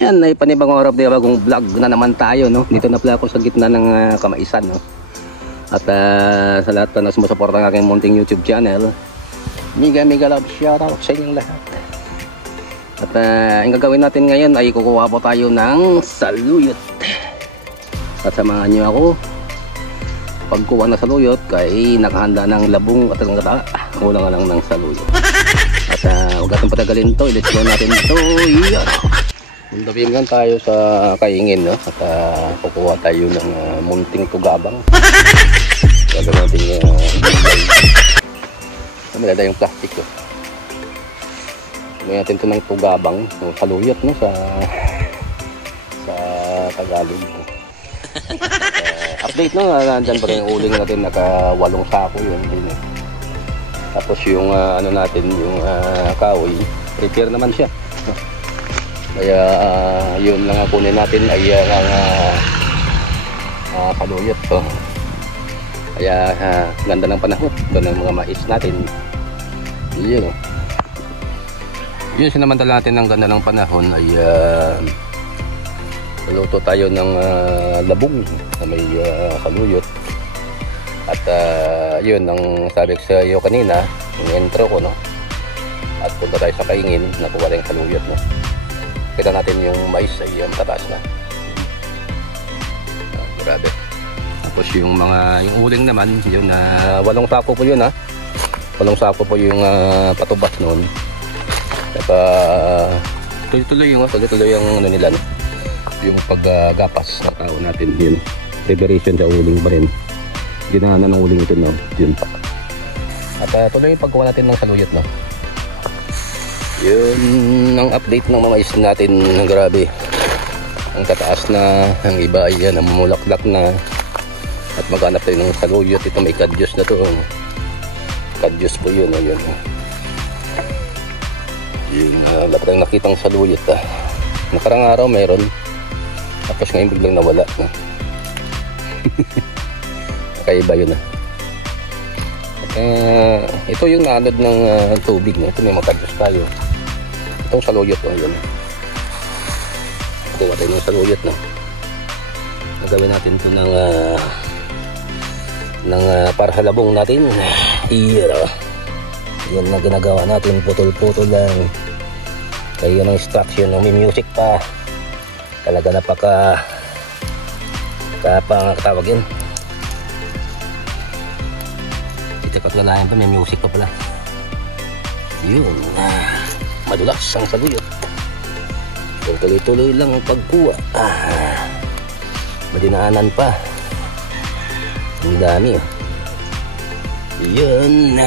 Yan ay panibang oras di bagong vlog na naman tayo, no? Dito na pala ako sa gitna ng Kamaisan, no? At sa lahat na sumusuporta ng aking munting YouTube channel, mega love shoutout sa inyong lahat. At ang gagawin natin ngayon ay kukuha po tayo ng saluyot. At samahan nyo ako pagkuha ng saluyot kay nakahanda ng labong at ang gata. Kulang lang ng saluyot. At huwag natin patagalin to, let's go natin ito. Yan. Mundapingan tayo sa Kaingin, no? At kukuha tayo ng munting tugabang. Gagawin natin malada yung plastic ko. Gagawin natin ito ng tugabang, saluyot, no? Sa Tagalog. Update, no? Nandyan pa rin yung uling natin, naka 8 sako yun. Tapos yung ano natin, yung kahoy, prepare naman siya. Kaya yun lang kunin natin ay ang saluyot. Kaya ganda ng panahon, ganda ng mga mais natin. Yun, yun sinamantala natin ng ganda ng panahon ay luto tayo ng labong na may saluyot. At yun ang sabi ko sa iyo kanina, yung intro ko, no? At punta tayo sa Kaingin, nakuha yung saluyot, no? Kita natin yung mais ay matataas na. Grabe. Tapos yung uling naman, yun 8 sako po yun, ha. 8 sako po yung patubas noon. Saka tuloy-tuloy yung ano nila, no? Yung paggapas ng tao natin, yun. Preparation sa uling pa rin. Ginahan ng uling ito, no? Yun pa. At tuloy yung pagkuha natin ng saluyot, no? Yun ang update ng mga mais natin. Grabe, ang tataas na, ang iba ay namumulaklak na. At maghanap tayo ng saluyot. Ito may kadyos na to, kadyos po yun, yun. Yun, wala pa tayong nakitang saluyot, nakarang araw meron, tapos ngayon biglang nawala. Kakaiba yun, ito yung naanod ng tubig, no? Ito may makadyos tayo. Itong saluyot, yun. Kuha tayo ng saluyot, no? Nagawin natin ito ng para sa labong natin. Yan na ginagawa natin, putol-putol lang. Kaya yun ang instruction, may music pa. Talaga napakatawag yun. Itipat ganahin pa, may music pa pala. Yun, madulas ang saluyot. Tuloy-tuloy lang ang pagkuha. Madinaanan pa. Ang dami, yun.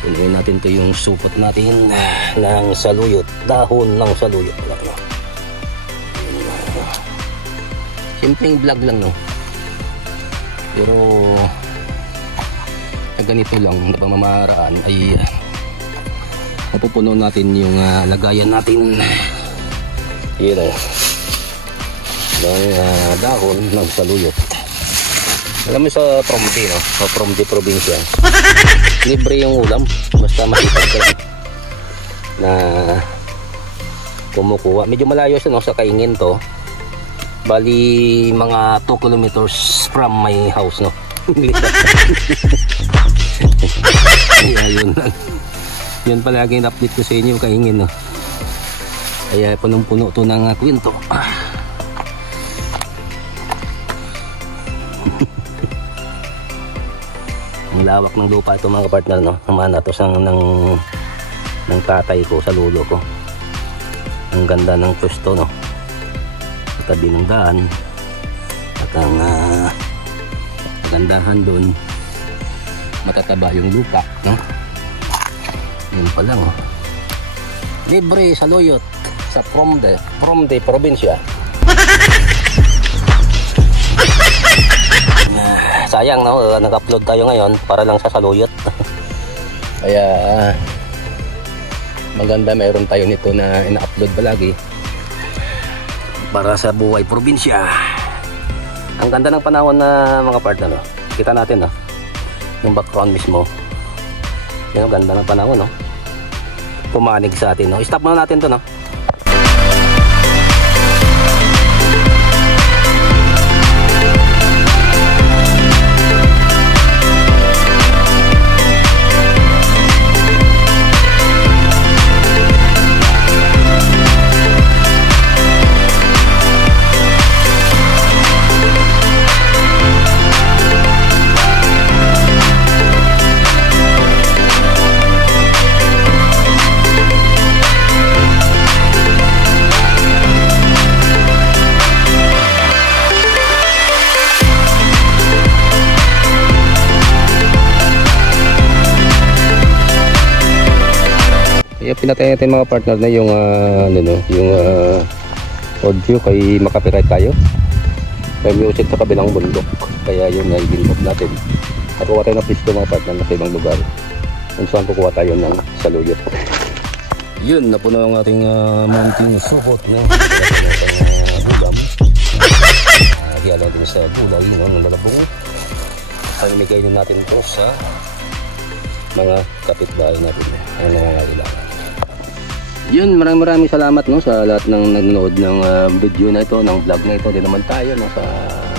Tuloy natin to yung supot natin ng saluyot, dahon ng saluyot. Simpleng vlog lang, no? Pero ganito lang na pamamaraan ay mapupuno natin yung lagayan natin. Yun, ng dahon ng saluyot. Alam mo sa Promde, no? Sa Promde probinsya, libre yung ulam basta makita ka na kumukuha. Medyo malayo siya, no? Sa Kaingin to, bali mga 2 kilometers from my house, no? Kaya yun lang, yun palagi yung update ko sa inyo, Kaingin, no? Kaya punong-puno to ng kwento. Ang lawak ng lupa ito, mga partner, no? Namana to ng tatay ko sa lulo ko. Ang ganda ng pwesto, no? Sa tabi ng daan. At ang kagandahan doon, matataba yung lupa, no? Yun pa lang, oh. Libre saluyot sa Promde probinsya. Sayang, no? Nag-upload tayo ngayon para lang sa saluyot. Kaya maganda, meron tayo nito na ina-upload palagi para sa buhay probinsya. Ang ganda ng panahon na, mga partner, no? Kita natin, no? Yung background mismo, Yung ganda ng panahon, no? Pumanig sa atin, no? Stop muna natin to, no? Kaya pinatay natin mga partner na yung audio kay makapiright tayo. May music sa kabilang bundok. Kaya yun ay binlock natin. At kuha tayo ng pisto mga partner na sa ibang lugar. Kung saan kukuha tayo ng saluyot. Yun, napuno ang ating mounting supot. No? Gudam. Kaya natin sa gulay ng lalabong. Palimigay din natin ito sa mga kapitbahay natin. Ang nangangailangan. Yun, maraming salamat, no, sa lahat ng nanonood ng video na ito, ng vlog na ito. Din naman tayo, no, sa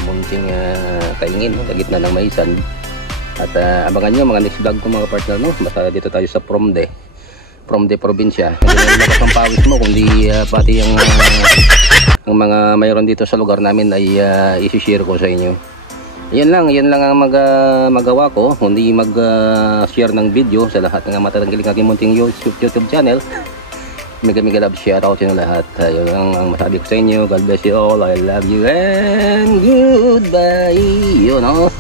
munting kaingin, no, sa gitna ng Maisan. At abangan nyo mga next vlog ko mga partner, no. Basta dito tayo sa Promde probinsya. Hindi na labas ang pawis mo, kundi pati ang mga mayroon dito sa lugar namin ay isi-share ko sa inyo. Yan lang ang magawa ko, kundi mag-share ng video sa lahat ng matatangkiling aking munting YouTube channel. Mega love shout out sa lahat. Yun lang ang masabi ko sa inyo. God bless you all. I love you and goodbye. You know.